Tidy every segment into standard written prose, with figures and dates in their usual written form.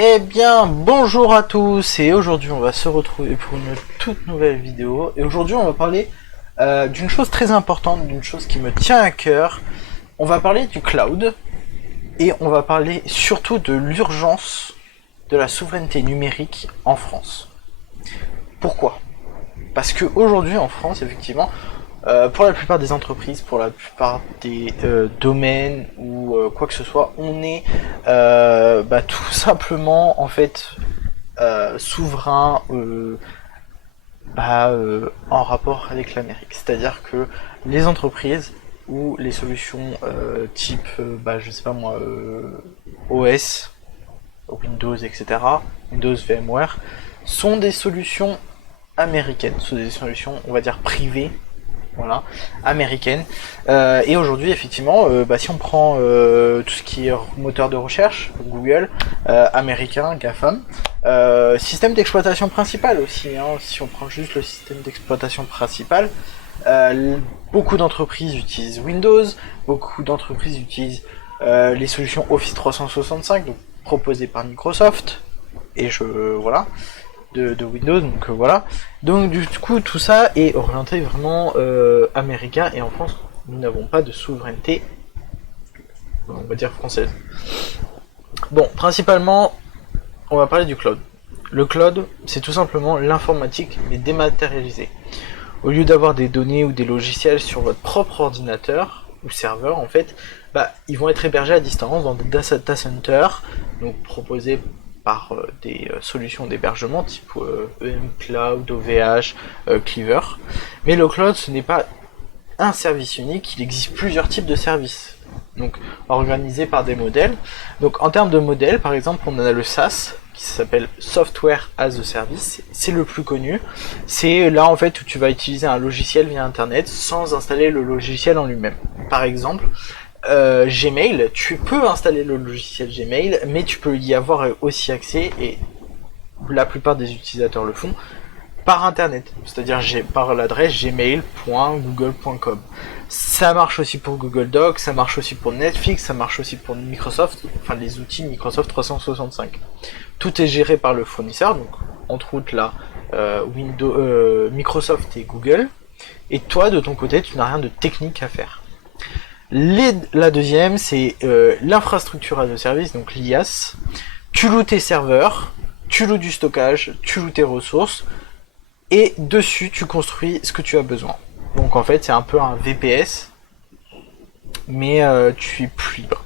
Eh bien, bonjour à tous, et aujourd'hui on va se retrouver pour une toute nouvelle vidéo. Et aujourd'hui on va parler d'une chose très importante, d'une chose qui me tient à cœur. On va parler du cloud, et on va parler surtout de l'urgence de la souveraineté numérique en France. Pourquoi? Parce qu'aujourd'hui en France, effectivement, pour la plupart des entreprises, pour la plupart des domaines ou quoi que ce soit, on est tout simplement en fait souverain en rapport avec l'Amérique. C'est-à-dire que les entreprises ou les solutions type, je sais pas moi, OS, Windows, etc., Windows VMware, sont des solutions américaines, sont des solutions, on va dire, privées, voilà, américaine. Et aujourd'hui, effectivement, si on prend tout ce qui est moteur de recherche, Google, américain, GAFAM, système d'exploitation principal aussi, hein, si on prend juste le système d'exploitation principal, beaucoup d'entreprises utilisent Windows, beaucoup d'entreprises utilisent les solutions Office 365, donc proposées par Microsoft, et voilà, de Windows, donc voilà. Donc du coup tout ça est orienté vraiment américain, et en France nous n'avons pas de souveraineté, on va dire française. Bon, principalement on va parler du cloud. Le cloud, c'est tout simplement l'informatique mais dématérialisée. Au lieu d'avoir des données ou des logiciels sur votre propre ordinateur ou serveur, en fait, ils vont être hébergés à distance dans des data centers, donc proposés par des solutions d'hébergement type EM Cloud, OVH, Cleaver. Mais le cloud, ce n'est pas un service unique, il existe plusieurs types de services, donc organisés par des modèles. Donc en termes de modèles, par exemple, on a le SaaS, qui s'appelle Software as a Service, c'est le plus connu. C'est là en fait où tu vas utiliser un logiciel via internet sans installer le logiciel en lui-même. Par exemple, Gmail, tu peux installer le logiciel Gmail, mais tu peux y avoir aussi accès, et la plupart des utilisateurs le font, par internet, c'est-à-dire par l'adresse gmail.google.com. Ça marche aussi pour Google Docs, ça marche aussi pour Netflix, ça marche aussi pour Microsoft, enfin les outils Microsoft 365. Tout est géré par le fournisseur, donc entre autres là, Microsoft et Google, et toi de ton côté tu n'as rien de technique à faire. La deuxième, c'est l'infrastructure as a service, donc l'IaaS. Tu loues tes serveurs, tu loues du stockage, tu loues tes ressources, et dessus tu construis ce que tu as besoin. Donc en fait c'est un peu un VPS, mais tu es plus libre.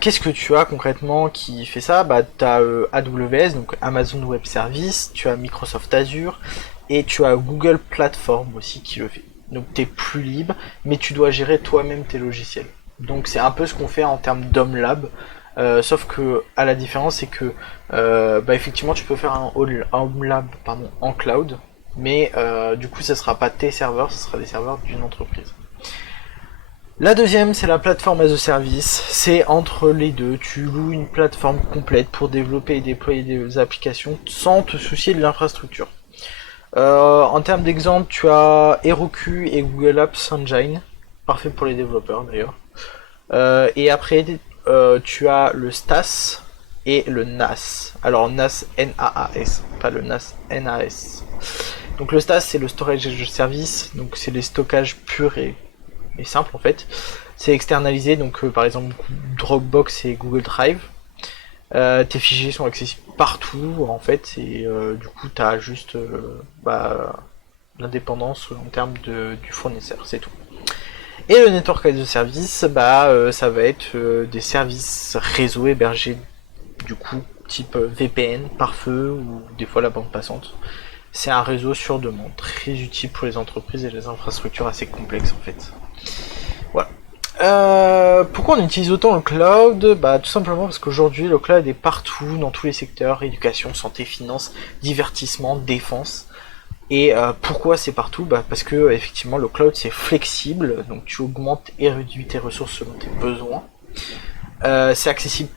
Qu'est-ce que tu as concrètement qui fait ça? Tu as AWS, donc Amazon Web Service, tu as Microsoft Azure, et tu as Google Platform aussi qui le fait. Donc tu es plus libre, mais tu dois gérer toi-même tes logiciels. Donc c'est un peu ce qu'on fait en termes d'HomeLab, sauf que à la différence c'est que effectivement tu peux faire un HomeLab en cloud, mais du coup ça sera pas tes serveurs, ce sera des serveurs d'une entreprise. La deuxième, c'est la plateforme as a service. C'est entre les deux. Tu loues une plateforme complète pour développer et déployer des applications sans te soucier de l'infrastructure. En termes d'exemple, tu as Heroku et Google Apps Engine, parfait pour les développeurs d'ailleurs. Et après, tu as le STAS et le NAS. Alors NAS, N-A-A-S, pas le NAS, N-A-S. Donc le STAS, c'est le Storage as a Service, donc c'est les stockages purs et simple en fait. C'est externalisé, donc par exemple Dropbox et Google Drive. Tes fichiers sont accessibles partout en fait, et du coup tu as juste l'indépendance en termes du fournisseur, c'est tout. Et le Network as a Service, ça va être des services réseau hébergés du coup type VPN, pare-feu ou des fois la bande passante. C'est un réseau sur demande, très utile pour les entreprises et les infrastructures assez complexes en fait. Voilà. Pourquoi on utilise autant le cloud? Tout simplement parce qu'aujourd'hui le cloud est partout, dans tous les secteurs, éducation, santé, finance, divertissement, défense. Et pourquoi c'est partout? Parce que effectivement le cloud c'est flexible, donc tu augmentes et réduis tes ressources selon tes besoins. C'est accessible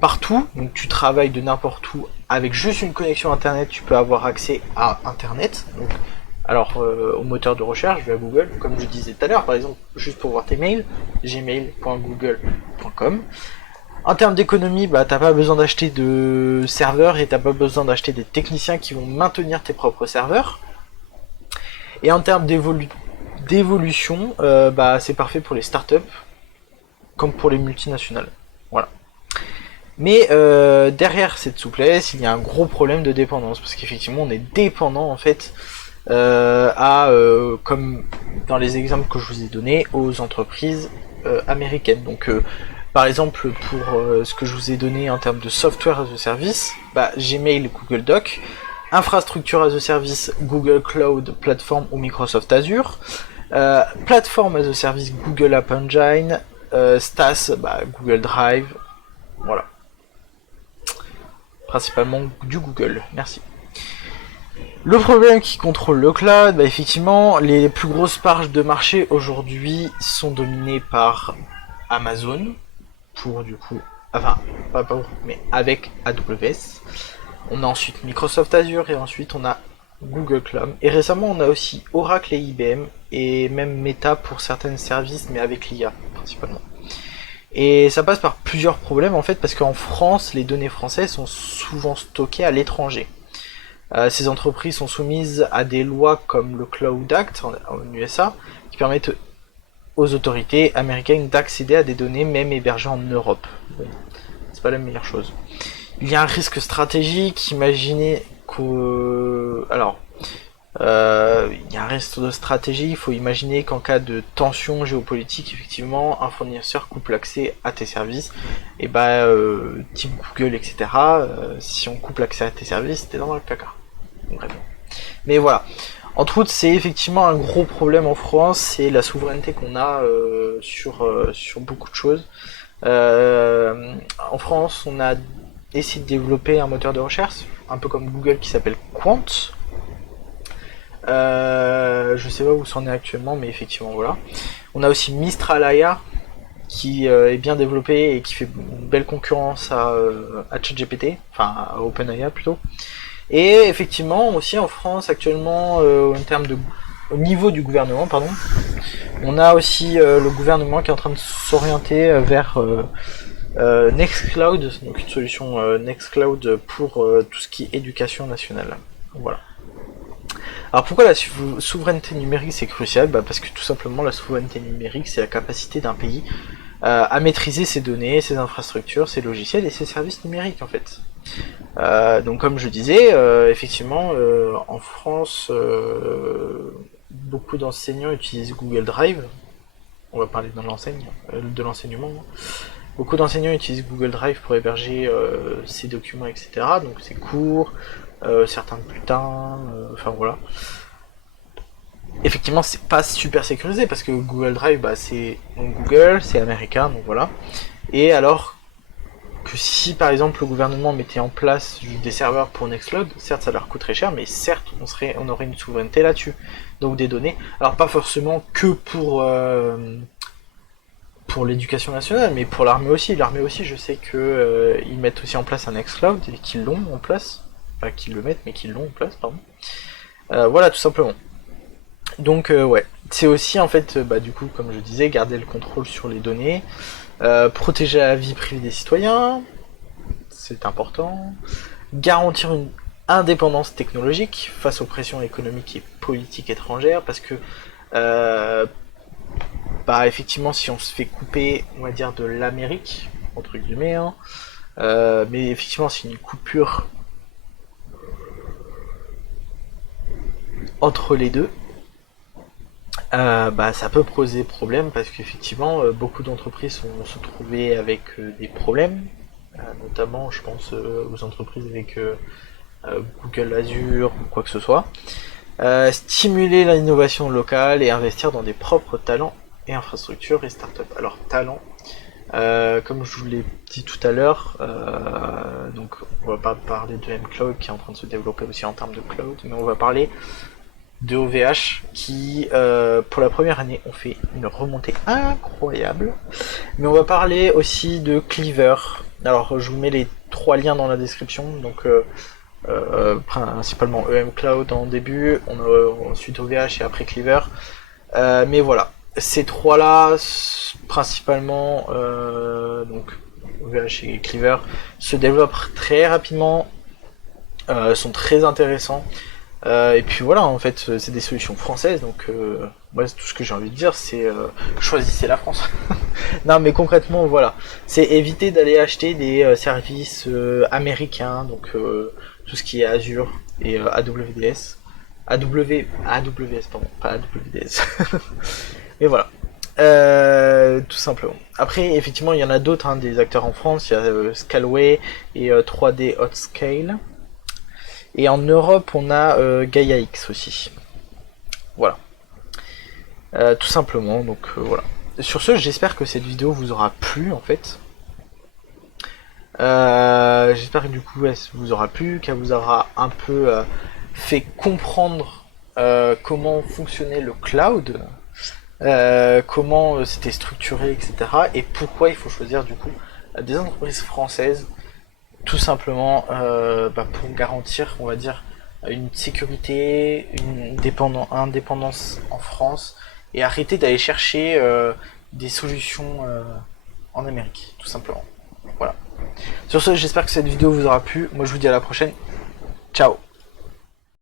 partout, donc tu travailles de n'importe où avec juste une connexion internet, tu peux avoir accès à internet. Donc, alors au moteur de recherche via Google, comme je disais tout à l'heure, par exemple, juste pour voir tes mails, gmail.google.com. En termes d'économie, bah t'as pas besoin d'acheter de serveurs et t'as pas besoin d'acheter des techniciens qui vont maintenir tes propres serveurs. Et en termes d'évolution, bah c'est parfait pour les startups comme pour les multinationales. Voilà. Mais derrière cette souplesse, il y a un gros problème de dépendance parce qu'effectivement on est dépendant en fait comme dans les exemples que je vous ai donnés, aux entreprises américaines. Donc par exemple pour ce que je vous ai donné en termes de software as a service, bah, Gmail, Google Doc, infrastructure as a service, Google Cloud Platform ou Microsoft Azure, plateforme as a service, Google App Engine, SaaS, bah, Google Drive, voilà. Principalement du Google, merci. Le problème qui contrôle le cloud, bah effectivement, les plus grosses parts de marché aujourd'hui sont dominées par Amazon, pour du coup, enfin, pas pour, mais avec AWS. On a ensuite Microsoft Azure et ensuite on a Google Cloud. Et récemment, on a aussi Oracle et IBM et même Meta pour certains services, mais avec l'IA principalement. Et ça passe par plusieurs problèmes en fait, parce qu'en France, les données françaises sont souvent stockées à l'étranger. Ces entreprises sont soumises à des lois comme le Cloud Act en USA, qui permettent aux autorités américaines d'accéder à des données même hébergées en Europe. Bon, c'est pas la meilleure chose. Il y a un risque stratégique, imaginez que... Alors, il y a un risque de stratégie, il faut imaginer qu'en cas de tension géopolitique, effectivement, un fournisseur coupe l'accès à tes services, et bah, type Google, etc., si on coupe l'accès à tes services, t'es dans le caca. Mais voilà. Entre autres, c'est effectivement un gros problème en France, c'est la souveraineté qu'on a sur beaucoup de choses. En France, on a essayé de développer un moteur de recherche, un peu comme Google, qui s'appelle Quant. Je sais pas où c'en est actuellement, mais effectivement, voilà. On a aussi Mistral AI, qui est bien développé et qui fait une belle concurrence à ChatGPT, enfin à OpenAI plutôt. Et effectivement, aussi en France actuellement, au niveau du gouvernement, pardon, on a aussi le gouvernement qui est en train de s'orienter vers Nextcloud, donc une solution Nextcloud pour tout ce qui est éducation nationale. Voilà. Alors pourquoi la souveraineté numérique c'est crucial? Bah parce que tout simplement la souveraineté numérique c'est la capacité d'un pays à maîtriser ses données, ses infrastructures, ses logiciels et ses services numériques en fait. Donc comme je disais, effectivement, en France, beaucoup d'enseignants utilisent Google Drive. On va parler de l'enseignement. Beaucoup d'enseignants utilisent Google Drive pour héberger ces documents, etc. Donc c'est court, certains bulletins, enfin voilà. Effectivement, c'est pas super sécurisé parce que Google Drive, bah, c'est Google, c'est américain, donc voilà. Et alors que si par exemple le gouvernement mettait en place des serveurs pour Nextcloud, certes ça leur coûterait cher, mais certes on aurait une souveraineté là-dessus, donc des données. Alors pas forcément que pour l'éducation nationale, mais pour l'armée aussi. L'armée aussi, je sais que ils mettent aussi en place un Nextcloud et qu'ils l'ont en place, pas qu'ils le mettent, mais qu'ils l'ont en place, pardon. Voilà, tout simplement. Donc ouais, c'est aussi en fait, bah du coup, comme je disais, garder le contrôle sur les données. Protéger la vie privée des citoyens, c'est important. Garantir une indépendance technologique face aux pressions économiques et politiques étrangères, parce que bah effectivement si on se fait couper, on va dire de l'Amérique, entre guillemets, hein, mais effectivement c'est une coupure entre les deux, bah, ça peut poser problème parce qu'effectivement beaucoup d'entreprises vont se trouver avec des problèmes, notamment je pense aux entreprises avec Google Azure ou quoi que ce soit. Stimuler l'innovation locale et investir dans des propres talents et infrastructures et startups. Alors talent, comme je vous l'ai dit tout à l'heure, donc on va pas parler de mCloud qui est en train de se développer aussi en termes de cloud, mais on va parler de OVH qui, pour la première année, ont fait une remontée incroyable. Mais on va parler aussi de Cleaver. Alors, je vous mets les 3 liens dans la description. Donc, principalement EM Cloud en début, on a ensuite OVH et après Cleaver. Mais voilà, ces 3 là, principalement, donc OVH et Cleaver se développent très rapidement, sont très intéressants. Et puis voilà, en fait, c'est des solutions françaises, donc moi, tout ce que j'ai envie de dire, c'est choisissez la France. Non, mais concrètement, voilà, c'est éviter d'aller acheter des services américains, donc tout ce qui est Azure et AWS. AWS, pardon, pas AWS. Mais voilà. Tout simplement. Après, effectivement, il y en a d'autres, hein, des acteurs en France. Il y a Scalway et 3D Hotscale. Et en Europe, on a Gaia X aussi. Voilà. Tout simplement, donc voilà. Sur ce, j'espère que cette vidéo vous aura plu, en fait. J'espère que du coup, elle vous aura plu, qu'elle vous aura un peu fait comprendre comment fonctionnait le cloud, comment c'était structuré, etc. Et pourquoi il faut choisir du coup des entreprises françaises, tout simplement pour garantir, on va dire, une sécurité, une indépendance en France, et arrêter d'aller chercher des solutions en Amérique, tout simplement. Voilà. Sur ce, j'espère que cette vidéo vous aura plu. Moi, je vous dis à la prochaine. Ciao.